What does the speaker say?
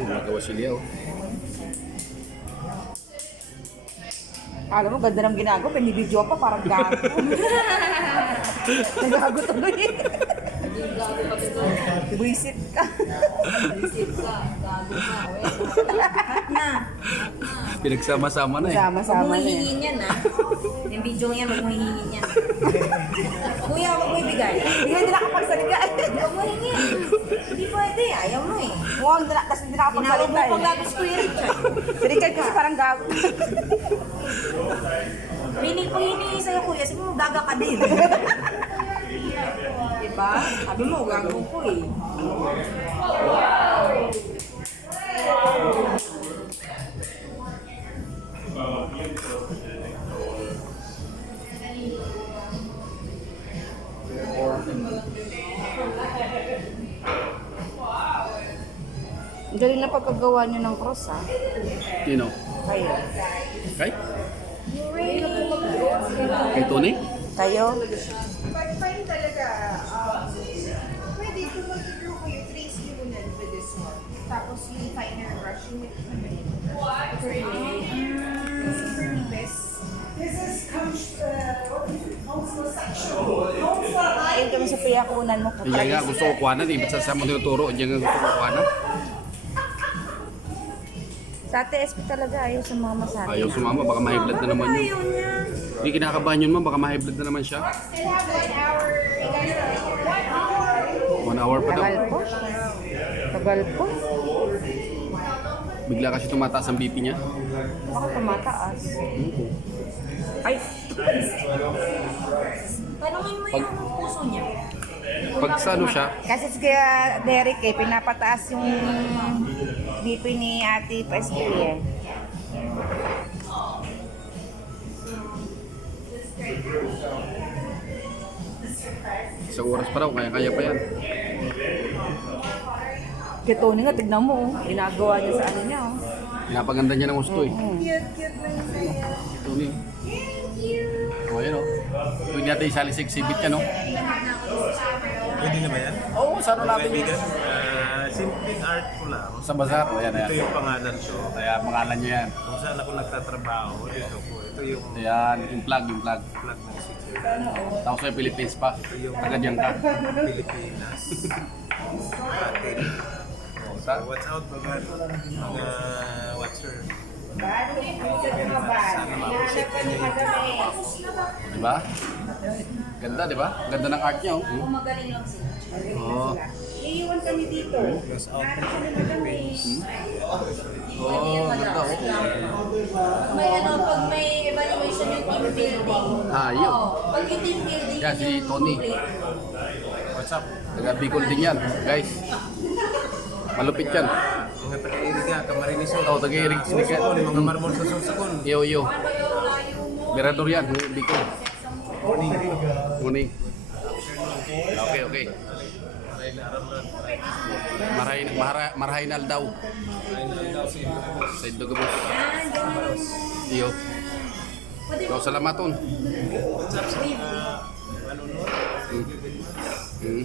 Magawa sila oh. Alam mo, ganda ng ginagawa. Pinibidyo pa, parang gago. Nagago tuloy. Buisit ka. Visit ka, gago ka. Lahat na. Pinagsama-sama na eh. Huwag Sama-sama mo na eh. hihingin yan, ha? Yung video yan, huwag mo hihingin yan. Kuya, huwag mo ibigay. Hindi na nakapagsalita. Huwag mo hingin. Hindi pwede, ayaw mo eh. Huwag na, tapos hindi Tinawag nakapagsalita mo eh. pag gagos Kuya Richard. Si Richard kasi parang gago. Rinig ko hinihingi sa'yo, kuya. Sige mo, gaga ka din. Diba? Sabi mo, gago ko eh. Ang galing na pagkagawa niyo ng cross ha. Sino? Kayo. Kay? Kay Tony? Kayo? Fine talaga. Pwede kung mag-draw kayo, trace nyo muna with this one. Tapos yung finer brush, yung This is council section. Ayun kami sa piyakunan mo. Diyan nga gusto ko kuhanan eh. Ba't sasama mo tinuturo? Diyan nga gusto ko kuhanan. Sa TSP talaga ayaw sumama sa atin. Ayaw sumama, baka ma-high blood na naman yun. Ayaw niya. Hindi kinakabahan yun man, baka ma-high blood na naman siya. Still have 1 hour. You guys are 1 hour pa daw. Tagal po. Tagal po. Bigla kasi tumataas ang BP niya. Bakit tumataas? Ay, Tanungin mo yung puso niya. Pag sa ano siya, kasi kaya Derek eh, pinapataas yung BP ni Ate PSP eh. isang oras pa daw, kaya-kaya pa yan. Kaya Tony nga, tignan mo oh. Ginagawa niya sa ano niya oh. Pinapaganda niya ng gusto eh. cute na yun sa'yo. Tony. Oh, yan oh. Pwede natin isali sa exhibit yan oh. Pwede na ba yan? Oo, sa ano natin yun? Kaibigan, simpleng art ko lang. Sa bazaar, oh, yan, Ito yan. yung pangalan ko. Kaya pangalan niya yan. Kung saan ako nagtatrabaho, dito ko. Ito yung Yan, yung plug, yung plug. plug ng sixer. Tapos sa Philippines pa. Taga diyan ka. Pilipinas. Atin. So, what's out mga watcher? Sana mausik ka niya yung Diba? Ganda, diba? Ganda ng art niya oh. Kung magaling lang sila. Oo. Iiwan kami dito. Goes out from the Philippines. Oo, ganda oh. May ano, pag may evaluation yung team building. Ah, yun. Pag yung team building, Yan, si yung Tony. complete. What's up? Taga Bicol din yan, guys. Malupit yan. Mga taga-Iriga, Camarines Sur. Oo, taga-Irig. Sunsakon, mga marmol sa Sunsakon. Yo, yo. Mirador yan, Bicol. Morning. Morning. Okay, okay. Marahinal daw. Sa Indogabos. Iyo. So, salamaton. Hmm.